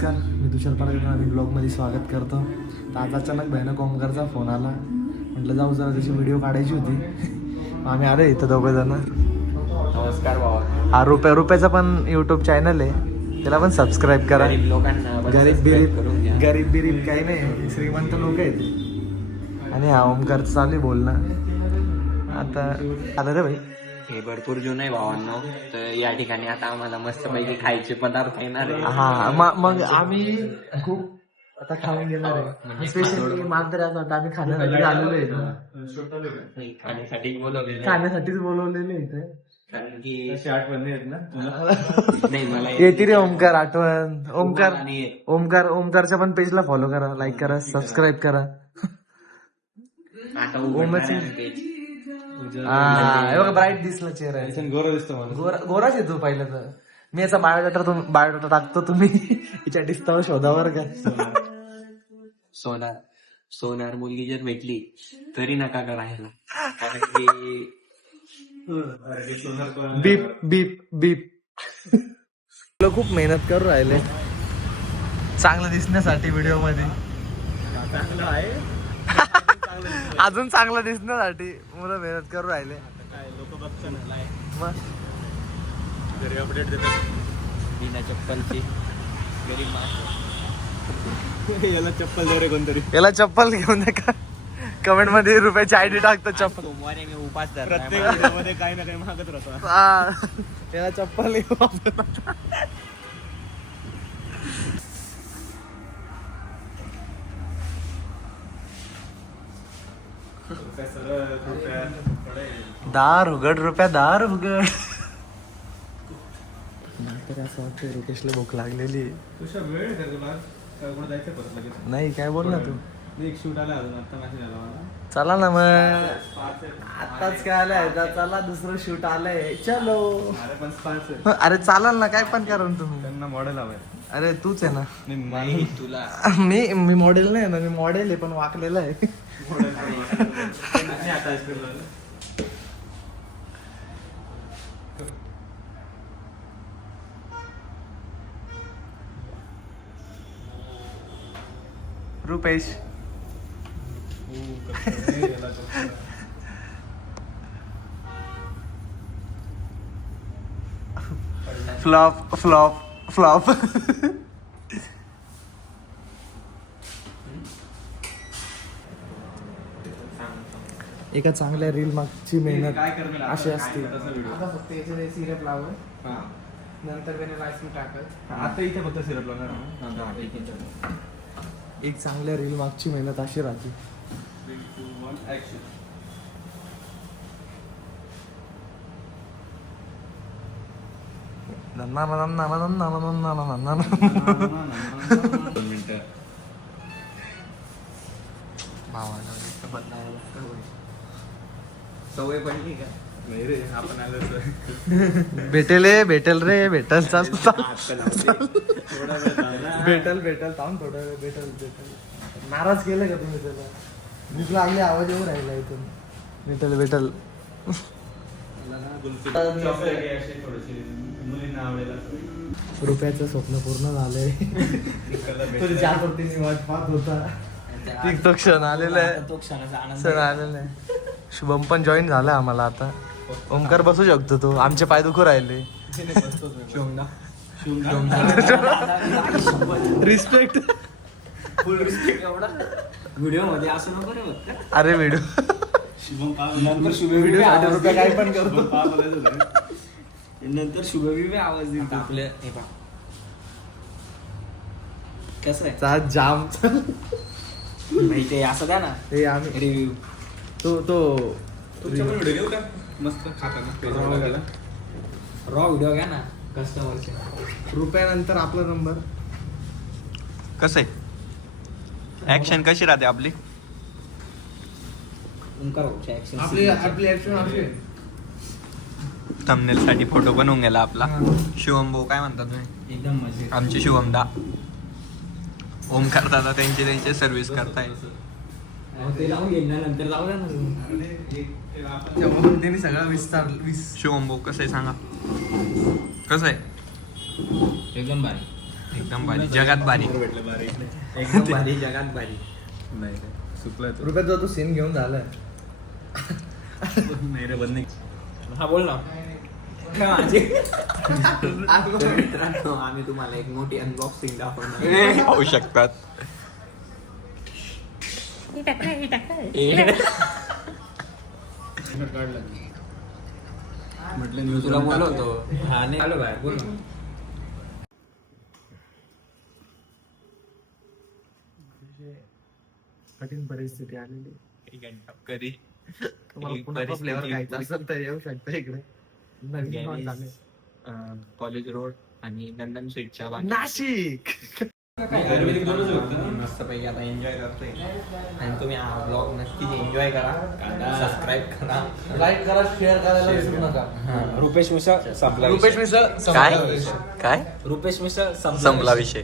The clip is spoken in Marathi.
नमस्कार, मी तुषार पारकर आणि ब्लॉगमध्ये स्वागत करतो. तर आज अचानक भयानक ओमकारचा फोन आला. म्हटलं जाऊ जरा त्याची व्हिडिओ काढायची होती. आम्ही आलो इथं दोघं जण. नमस्कार भावा. हा रुपयाचा पण यूट्यूब चॅनल आहे, त्याला पण सबस्क्राईब करा. लोकांना गरीब बिरीब काही नाही, श्रीमंत लोक आहेत. आणि हा ओमकारचं चालू आहे बोलणं. आता आलं रे भाई. हे भरपूर जुनं आहे भावांनो. तर या ठिकाणी आता आम्हाला मस्तपैकी खायचे पदार्थ येणार आहे. हा मग आम्ही खूप आता खाऊन घेणार आहे. स्पेशली मात्र असं वाटतं आम्ही खाण्यासाठी आलेलो आहे. खाण्यासाठीच बोलवलेले इथे. कारण की आठवण येत ना नाही मला येते रे ओमकार आठवण. आणि ओमकारच्या पण पेजला फॉलो करा, लाईक करा, सबस्क्राईब करा. आता उघडणार आहे page. हे बघा ब्राईट दिसला चेहरा आहे. गोरा दिसतो मला. गोराच येतो पहिलं तर. मी याचा बायोडाटा टाकतो, तुम्ही हिच्या डिस्तावर शोधावर का. सोनार मुलगी जर भेटली तरी नका करायला. कारण की बीप बीप बीप. लोक खूप मेहनत करू राहिले चांगलं दिसण्यासाठी व्हिडिओ मध्ये. चांगलं आहे. अजून चांगलं दिसण्यासाठी मुलं मेहनत करू राहिले. काय लोक बघतात ना मग घरी अपडेट देतात. बिना चप्पलची गरीब माणसं. याला चप्पल दे रे कोणतरी. याला चप्पल घेऊन दे का. कमेंट मध्ये रुपयाची आयडी टाकतो चप्पल. सोमवारी मी उपास प्रत्येक धरला. व्हिडिओमध्ये काही ना काही मागत राहतो. याला चप्पल घेऊ आपण. दार उघड रुपया, दार उघड. तर असं वाटतं रुपेशला भूक लागलेली. तुझा वेळ आहे का तुला? काय कुठं जायचं परत लगेच? नाही काय बोल ना तू. नाही, एक शूट आला अजून आता मेसेज आला मला. चला ना मग. आताच काय आलंय, चला दुसरं शूट आलंय, चलो. अरे पण स्पॉन्सर अरे चालाल ना, काय पण करून तुम्ही. त्यांना मॉडेल हवंय. अरे तूच आहे ना. नाही तुला मी मॉडेल नाही ना, मी मॉडेल आहे पण वाकलेला आहे. त्यांनी आता आईस्क्रीम लावलं. Rupesh flop flop flop. एका चांगल्या रील मागची मेहनत काय करणार आता? अशी असते. काय तसा व्हिडिओ? आता फक्त याचे सिरप लावून हा. नंतर व्हॅनिला आईस्क्रीम टाकत. आता इथे फक्त सिरप लावणार. एक चांगल्या रील मागची मेहनत अशी राहते. 3, 2, 1 ऍक्शन. सवय पडली का? नाही रे, आपण आलो भेटेल रे भेटल. चाल थोडा वेळ झाला. भेटल थांब थोडा वेळ. भेटल नाराज केलं का तुम्ही त्याला. भूक लागली, आवाज येऊ राहिला इथून. भेटल मला ना गुलफी चॉकलेट आहे अशी थोडीशी मुलींना आवडेल असं. रुपयाचं स्वप्न पूर्ण झालंय. तुझी जागृतीने वाट पाहत होता. तो क्षण आलेला आहे. तो क्षणाचा आनंद क्षण आलेला आहे. शुभम पण जॉईन झाला आम्हाला आता. ओमकार बसू शकतो तो. आमचे पाय दुखू राहिले. रिस्पेक्ट. फुल रिस्पेक्ट. एवढा व्हिडिओ मध्ये असं नको रे बघ. अरे व्हिडिओ शुभम पाव नंतर शुभ व्हिडिओ साठी रुपये काय पण करतो. शुभम पाव बोलायचं होतं. नंतर शुभविवे आवाज देतो. आपलं हे पहा कसं आहे चा जाम. माहिती असं द्या ना हे आम्ही रिव्ह्यू. तो तुमच्या पण व्हिडिओ घेऊ का? मस्त खाताना पेजवर टाकायला. रॉ व्हिडिओ घ्या ना कस्टमरचे. रुपयानंतर आपला नंबर. कसं आहे ऍक्शन कशी राहते आपली? ओंकार भाऊची ऍक्शन आपली ऍक्शन अशी आहे. थंबनेल साठी फोटो बनवून गेला आपला. शिवम भाऊ काय म्हणतात तुम्ही? एकदम मजेत. आमचे शिवम दा ओमकार दादा त्यांचे सर्व्हिस करताय. ते लावून घेईन ना नंतर जाऊ द्या ना. त्यामुळे त्यांनी सगळं विस्तार शिवम भाऊ कसं आहे सांगा. कसं आहे? एकदम भारी. एकदम भारी, जगात भारी. भेटलं बारीक नाही. एकदम भारी, जगात भारी. नाही चुकलं तो. रुपयात जो तू सीन घेऊन झालाय नाही रे बंद नाही. हा बोल ना. तर मित्रांनो, आम्ही तुम्हाला एक मोठी अनबॉक्सिंग दाखवणार. होऊ शकतात. म्हटलं मी तुला बोलवतो. हा नाही आलो बाहेर, बोल ना. कठीण परिस्थिती आलेली. कधी तुम्हाला पुन्हा फ्लेवर खायचा असेल तर येऊ शकता इकडे. नवीन launch झाले. कॉलेज रोड आणि नंदन स्वीटच्या नाशिक. आयुर्वेदिक दोनच होतं ना. मस्त पैकी आता एन्जॉय करतोय आणि तुम्ही हा ब्लॉग नक्कीच एन्जॉय करा, सबस्क्राईब करा, लाईक करा, शेअर करायला विसरू नका. रुपेश मिसळ संपला रुपेश मिसळ काय काय रुपेश मिसळ संपला विषय.